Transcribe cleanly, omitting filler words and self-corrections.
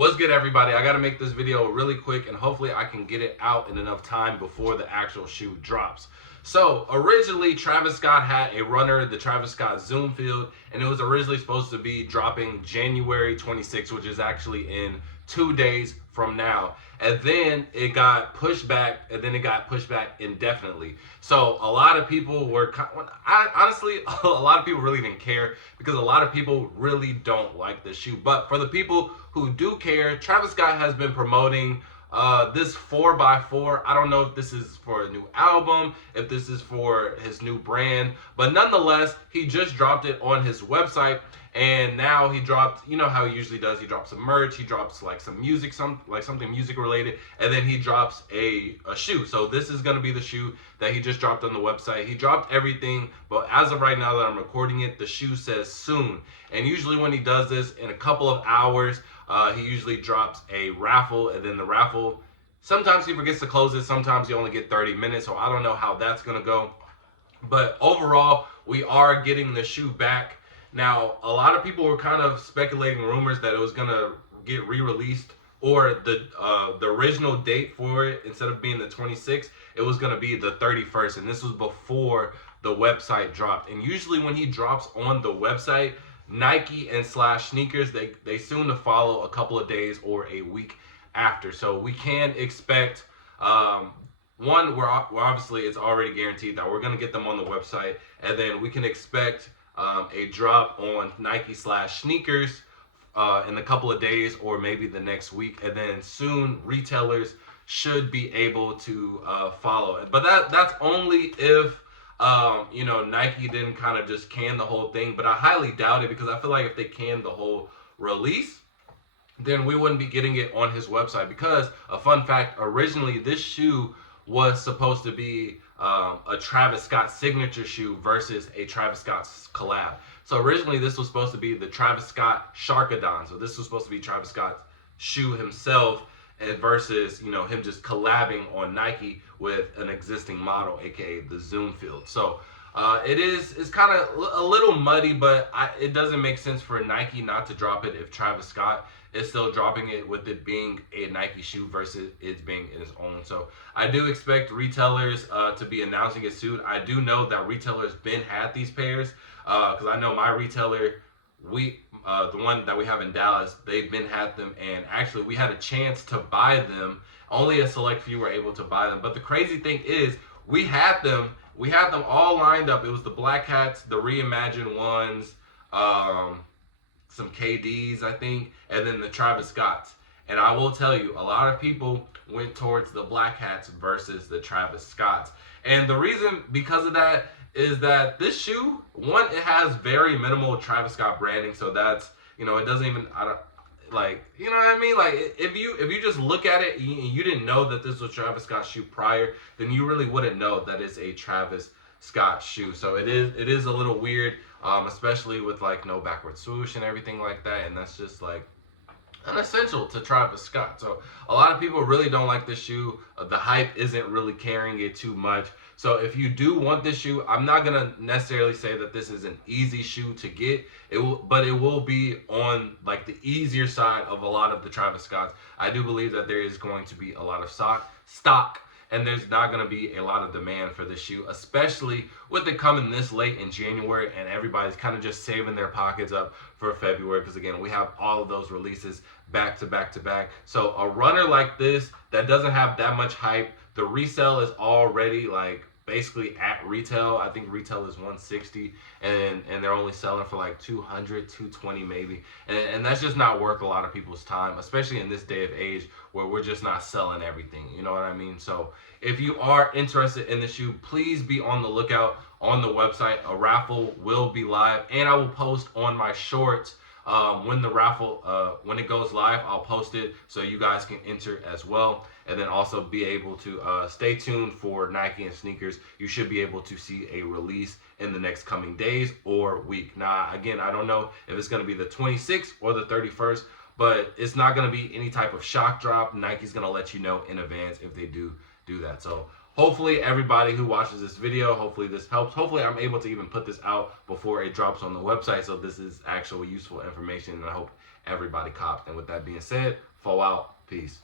What's good, everybody? I got to make this video really quick, and hopefully I can get it out in enough time before the actual shoe drops. So originally Travis Scott had a runner, the Travis Scott Zoom Field, and it was originally supposed to be dropping January 26th, which is actually in 2 days from now. And then it got pushed back, and then it got pushed back indefinitely. So a lot of people were, honestly, a lot of people really didn't care because a lot of people really don't like this shoe. But for the people who do care, Travis Scott has been promoting this 4x4. I don't know if this is for a new album, if this is for his new brand, but nonetheless, he just dropped it on his website. And now he dropped, you know how he usually does, he drops some merch, he drops like some music, something music related, and then he drops a shoe. So this is going to be the shoe that he just dropped on the website. He dropped everything, but as of right now that I'm recording it, the shoe says soon. And usually when he does this, in a couple of hours, he usually drops a raffle, and then the raffle, sometimes he forgets to close it, sometimes you only get 30 minutes, so I don't know how that's going to go. But overall, we are getting the shoe back. Now, a lot of people were kind of speculating rumors that it was going to get re-released, or the original date for it, instead of being the 26th, it was going to be the 31st, and this was before the website dropped. And usually when he drops on the website, Nike and slash sneakers, they soon to follow a couple of days or a week after. So we can expect, we're obviously, it's already guaranteed that we're going to get them on the website, and then we can expect a drop on Nike slash sneakers in a couple of days or maybe the next week, and then soon retailers should be able to follow it. But that's only if Nike didn't kind of just can the whole thing. But I highly doubt it, because I feel like if they can the whole release, then we wouldn't be getting it on his website. Because a fun fact, originally this shoe was supposed to be a Travis Scott signature shoe versus a Travis Scott collab. So originally this was supposed to be the Travis Scott Sharkadon. So this was supposed to be Travis Scott's shoe himself, and versus him just collabing on Nike with an existing model, aka the Zoom Field. So it's kind of a little muddy, but it doesn't make sense for Nike not to drop it if Travis Scott is still dropping it, with it being a Nike shoe versus it being its own. So I do expect retailers to be announcing it soon. I do know that retailers been had these pairs, because I know my retailer, the one that we have in Dallas, they've been had them, and actually we had a chance to buy them. Only a select few were able to buy them. But the crazy thing is, we had them all lined up. It was the Black Hats, the reimagined ones, some KDs, I think, and then the Travis Scotts. And I will tell you, a lot of people went towards the Black Hats versus the Travis Scotts. And the reason because of that is that this shoe, one, it has very minimal Travis Scott branding, so that's, it doesn't even, I don't, like, you know what I mean? Like, if you just look at it, you didn't know that this was Travis Scott's shoe prior, then you really wouldn't know that it's a Travis Scott shoe. So it is a little weird, especially with like no backward swoosh and everything like that, and that's just like unessential to Travis Scott. So a lot of people really don't like this shoe. The hype isn't really carrying it too much. So if you do want this shoe, I'm not gonna necessarily say that this is an easy shoe to get. But it will be on like the easier side of a lot of the Travis Scotts. I do believe that there is going to be a lot of stock, and there's not going to be a lot of demand for this shoe, especially with it coming this late in January, and everybody's kind of just saving their pockets up for February, because again, we have all of those releases back to back to back. So a runner like this that doesn't have that much hype, the resale is already like basically at retail. I think retail is 160, and they're only selling for like 200, 220 maybe, and that's just not worth a lot of people's time, especially in this day of age where we're just not selling everything, you know what I mean? So if you are interested in the shoe, please be on the lookout on the website. A raffle will be live, and I will post on my shorts when the raffle, when it goes live, I'll post it so you guys can enter as well. And then also be able to stay tuned for Nike and sneakers. You should be able to see a release in the next coming days or week. Now, again, I don't know if it's going to be the 26th or the 31st, but it's not going to be any type of shock drop. Nike's going to let you know in advance if they do that. So hopefully everybody who watches this video, hopefully this helps. Hopefully I'm able to even put this out before it drops on the website, so this is actual useful information, and I hope everybody copped. And with that being said, fall out. Peace.